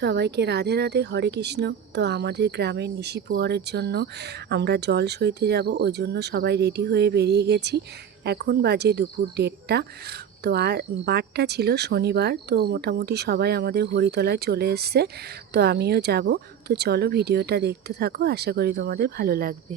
সবাইকে রাধে রাধে, হরে কৃষ্ণ। তো আমাদের গ্রামের নিশি প্রহরের জন্য আমরা জল সইতে যাব, ওই জন্য সবাই রেডি হয়ে বেরিয়ে গেছি। এখন বাজে দুপুর 1:30। তো আর বারটা ছিল শনিবার, তো মোটামুটি সবাই আমাদের হরিতলায় চলে এসছে। তো আমিও যাব। তো চলো ভিডিওটা দেখতে থাকো, আশা করি তোমাদের ভালো লাগবে।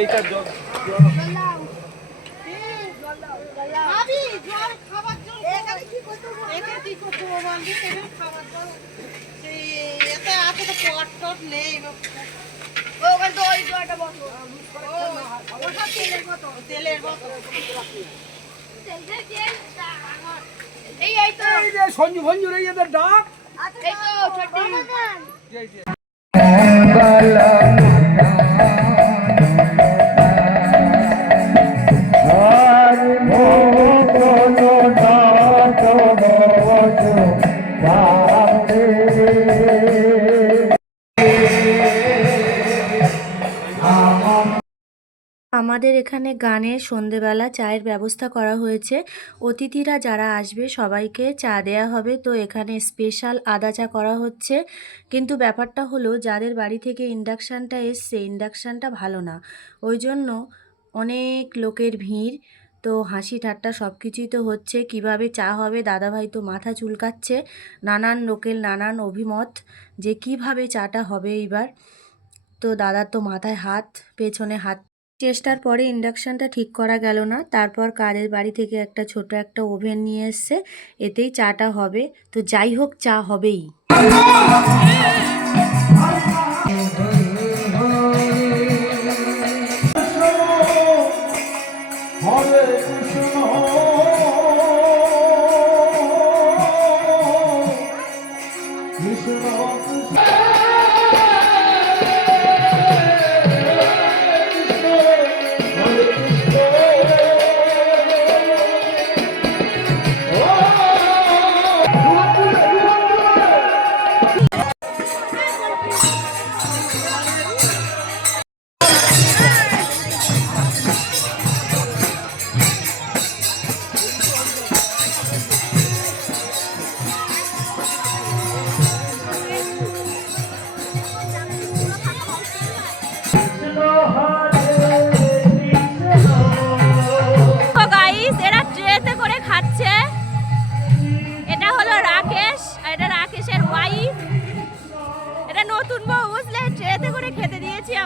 এইটা জল তেলের সঞ্জু ফঞ্জু রে এদের ডাক আমাদের এখানে গানের সন্ধেবেলা চায়ের ব্যবস্থা করা হয়েছে। অতিথিরা যারা আসবে সবাইকে চা দেয়া হবে। তো এখানে স্পেশাল আদা চা করা হচ্ছে। কিন্তু ব্যাপারটা হলো যাদের বাড়ি থেকে ইন্ডাকশানটা এসছে ইন্ডাকশানটা ভালো না, ওই জন্য অনেক লোকের ভিড়। তো হাসি ঠাট্টা সব কিছুই তো হচ্ছে, কিভাবে চা হবে দাদাভাই তো মাথা চুলকাচ্ছে। নানান লোকের নানান অভিমত যে কিভাবে চাটা হবে এইবার। তো দাদার তো মাথায় হাত, পেছনে হাত। চেষ্টার পরে ইন্ডাকশানটা ঠিক করা গেল না। তারপর কাদের বাড়ি থেকে একটা ছোট একটা ওভেন নিয়ে এসছে, এতেই চাটা হবে। তো যাই হোক, চা হবেই।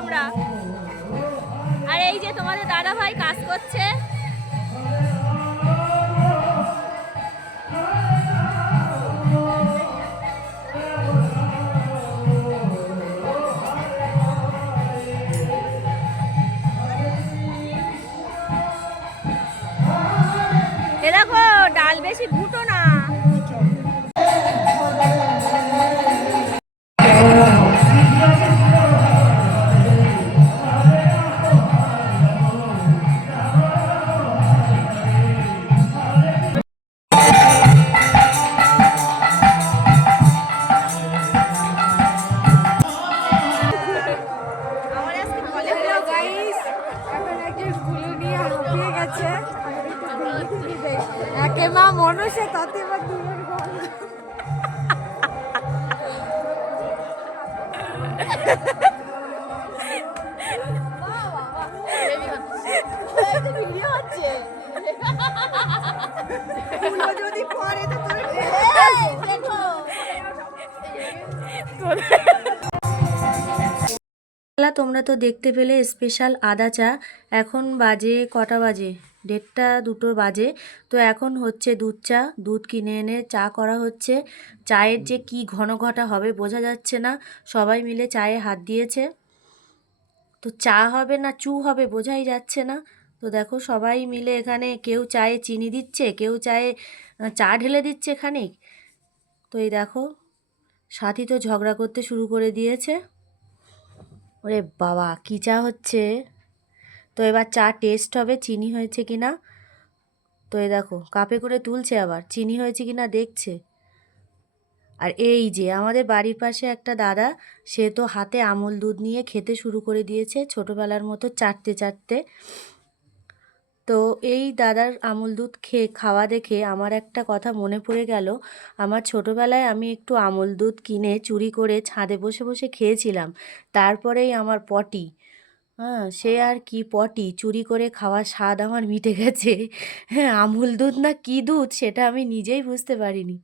আমরা আর এই যে তোমাদের দাদা ভাই কাজ করছে। এ দেখো ডাল বেশি ঘুটো না। মা মনুষ্য তাতে এবার দূরের ভিডিও হচ্ছে যদি পরে তো দেখো তোমরা তো দেখতে পেলে স্পেশাল আদা চা। এখন বাজে কটা বাজে? 1:30 2 বাজে। তো এখন হচ্ছে দুধ চা, দুধ কিনে এনে চা করা হচ্ছে। চায়ের যে কি ঘন ঘটা হবে বোঝা যাচ্ছে না, সবাই মিলে চায়ে হাত দিয়েছে। তো চা হবে না চু হবে বোঝাই যাচ্ছে না। তো দেখো সবাই মিলে এখানে কেউ চায়ে চিনি দিচ্ছে, কেউ চায়ে চা ঢেলে দিচ্ছে খানিক। তো এই দেখো সাথী তো ঝগড়া করতে শুরু করে দিয়েছে। ওরে বাবা কী চা হচ্ছে! তো এবার চা টেস্ট হবে চিনি হয়েছে কি না। তো এই দেখো কাপে করে তুলছে, আবার চিনি হয়েছে কি না দেখছে। আর এই যে আমাদের বাড়ির পাশে একটা দাদা, সে তো হাতে আমুল দুধ নিয়ে খেতে শুরু করে দিয়েছে ছোটোবেলার মতো চাটতে চাটতে। তো এই দাদার আমুল দুধ খাওয়া দেখে আমার একটা কথা মনে পড়ে গেল। আমার ছোটোবেলায় আমি একটু আমুল দুধ কিনে চুরি করে ছাদে বসে বসে খেয়েছিলাম। তারপরেই আমার পটি, হ্যাঁ সে আর কি পটি, চুরি করে খাওয়ার স্বাদ আমার মিটে গেছে। হ্যাঁ আমুল দুধ না কি দুধ সেটা আমি নিজেই বুঝতে পারিনি।